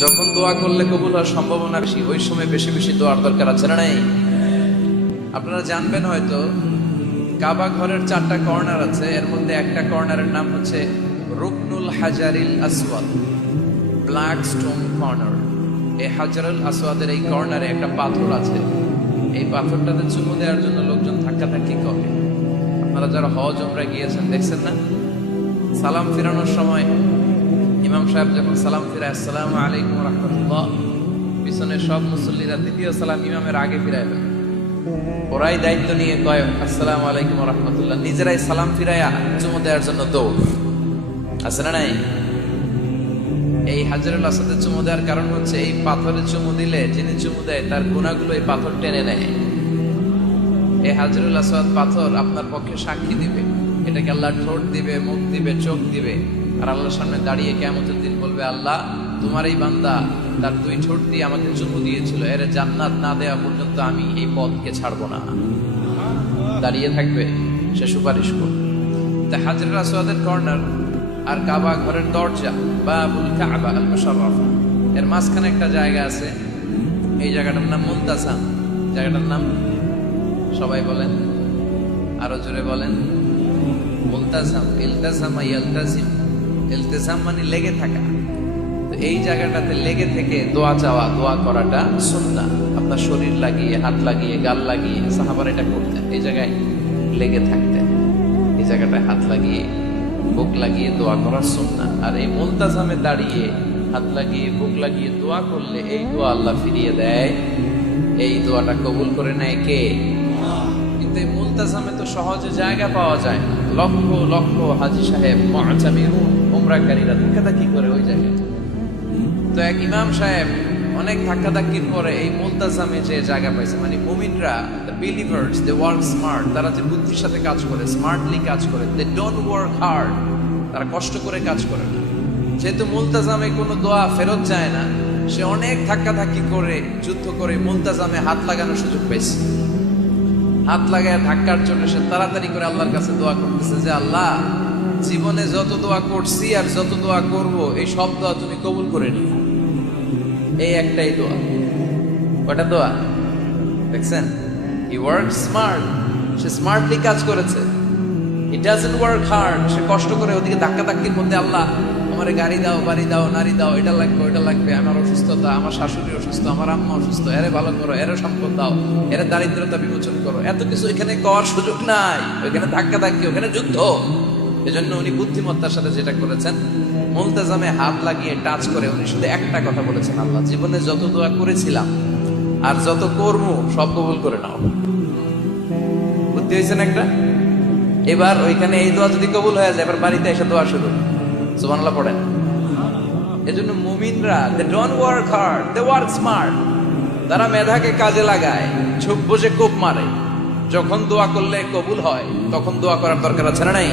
যখন দোয়া করলে কবুল হওয়ার সম্ভাবনা বেশি, ওই সময় বেশি বেশি দোয়ার দরকার আছে না নাই? আপনারা জানবেন হয়তো কাবা ঘরের 4টা কর্নার আছে, এর মধ্যে একটা কর্নারের নাম হচ্ছে রুকনুল হাজারিল আসওয়াদ, ব্ল্যাক স্টোন কর্নার। এই হাজারুল আসওয়াদের এই কর্নারে একটা পাথর আছে। এই পাথরটাতে চুমু দেওয়ার জন্য লোকজন ধাক্কাধাক্কি করে। আপনারা যারা হজ উমরা গিয়েছেন দেখছেন না, সালাম ফিরানোর সময় ইমাম সাহেব যখন সালাম ফিরায় আসসালামু আলাইকুম রাহমাতুল্লাহ, পিছনে সব মুসল্লিরা দ্বিতীয় সালাম ইমামের আগে ফিরায় ফেলে। ওরাই দায়িত্ব নিয়ে কয় আসসালামু আলাইকুম রাহমাতুল্লাহ, নিজেরাই সালাম ফিরায়া চুমু দেওয়ার জন্য দৌড়। আছে না নাই? এই হাজারুল আসওয়াদে চুমু দেওয়ার কারণ হচ্ছে এই পাথরে চুমু দিলে যিনি চুমু দেয় তার গুনাহগুলো এই পাথর টেনে নেয়। এই হাজারুল আসওয়াদ পাথর আপনার পক্ষে সাক্ষী দিবে, এটাকে আল্লাহ ঠোঁট দিবে, মুখ দিবে, চোখ দিবে, আর আল্লাহর সামনে দাঁড়িয়ে কিয়ামতের দিন বলবে, আল্লাহ তোমার এই বান্দা তার 2 ঠোঁট দিয়ে আমাকে চুমু দিয়েছিল, এর জান্নাত না দেওয়া পর্যন্ত আমি এই পথকে ছাড়বো না। দাঁড়িয়ে থাকবে, সে সুপারিশ করবে। তা হাজারুল আসওয়াদের কর্নার আর কাবা ঘরের দরজা বাবুল কাবা আল মুশাররাফা, এর মাঝখানে একটা জায়গা আছে। এই জায়গাটার নাম মুলতাসাম। জায়গাটার নাম সবাই বলেন, আরো জোরে বলেন। মুলতাসাম, ইলতাসামা ইয়ালতাসিম। ইলতিসাম মানে লেগে থাকা। তো এই জায়গাটাতে লেগে থেকে দোয়া চাওয়া, দোয়া করাটা সুন্নাহ। আপনার শরীর লাগিয়ে, হাত লাগিয়ে, গাল লাগিয়ে সাহাবারা এটা করতেন। এই জায়গায় লেগে থাকতেন, এই জায়গাটায় হাত লাগিয়ে, বুক লাগিয়ে দোয়া করা সুন্নাহ। আর এই মুলতাসামে দাঁড়িয়ে হাত লাগিয়ে, বুক লাগিয়ে দোয়া করলে এই দোয়া আল্লাহ ফিরিয়ে দেয়। এই দোয়াটা কবুল করে নেয় কে? কিন্তু এই মুলতাসামে তো সহজে জায়গা পাওয়া যায় না। লক্ষ লক্ষ হাজী সাহেব, মুআতামিরুন, উমরাকারীরা ধাক্কাধাক্কি করে ওই জায়গায়। তো এক ইমাম সাহেব অনেক ধাক্কাধাক্কির পরে এই মুলতাসামে যে জায়গা পাইছে। মানে মুমিনরা, the believers, they work smart. তারা যে বুদ্ধির সাথে কাজ করে, স্মার্টলি কাজ করে, দে ডোন্ট ওয়ার্ক হার্ড। তারা কষ্ট করে কাজ করে না। যেহেতু মুলতাসামে কোনো দোয়া ফেরত যায় না, সে অনেক ধাক্কাধাক্কি করে, যুদ্ধ করে মুলতাসামে হাত লাগানোর সুযোগ পেয়েছে। হাত লাগায় ধাক্কার জন্য সে তাড়াতাড়ি করে আল্লাহর কাছে দোয়া করতেছে যে, আল্লাহ জীবনে যত দোয়া করছি আর যত দোয়া করব, এই সব দোয়া তুমি কবুল করে নি। এই একটাই দোয়া। কয়টা দোয়া দেখছেন? He work smart, say smartly কাজ করেছে। হি ডাজন্ট ওয়ার্ক হার্ড, সে কষ্ট করে ওদিকে ধাক্কাধাক্কির মধ্যে, আল্লাহ আমার গাড়ি দাও, বাড়ি দাও, নারী দাও, এটা লাগবে, ওইটা লাগবে, আমার অসুস্থতা, আমার শাশুড়ি অসুস্থ, আমার আম্মা অসুস্থ, এরে ভালো করো, এরে সম্পদ দাও, এরে দারিদ্রতা বিমোচন করো। এত কিছু এখানে করার সুযোগ নাই। ওইখানে ধাক্কাধাক্কি, ওখানে যুদ্ধ। এজন্য উনি বুদ্ধিমত্তার সাথে যেটা করেছেন, মুলতাজামে হাত লাগিয়ে টাচ করে উনি শুধু একটা কথা বলেছেন, আল্লাহ জীবনে যত দোয়া করেছিলাম আর যত কর্ম সব কবুল করে নাও। বুদ্ধি হয়েছেন একটা? এবার ওইখানে এই দোয়া যদি কবুল হয়ে যায়, এবার বাড়িতে এসে দোয়া শুরু। সুবহানাল্লাহ পড়েন। এজন্য মুমিনরা, they don't work hard, they work smart. তারা মেধাকে কাজে লাগায়, ঝুপ বসে কোপ মারে। যখন দোয়া করলে কবুল হয়, তখন দোয়া করার দরকার আছে না নাই?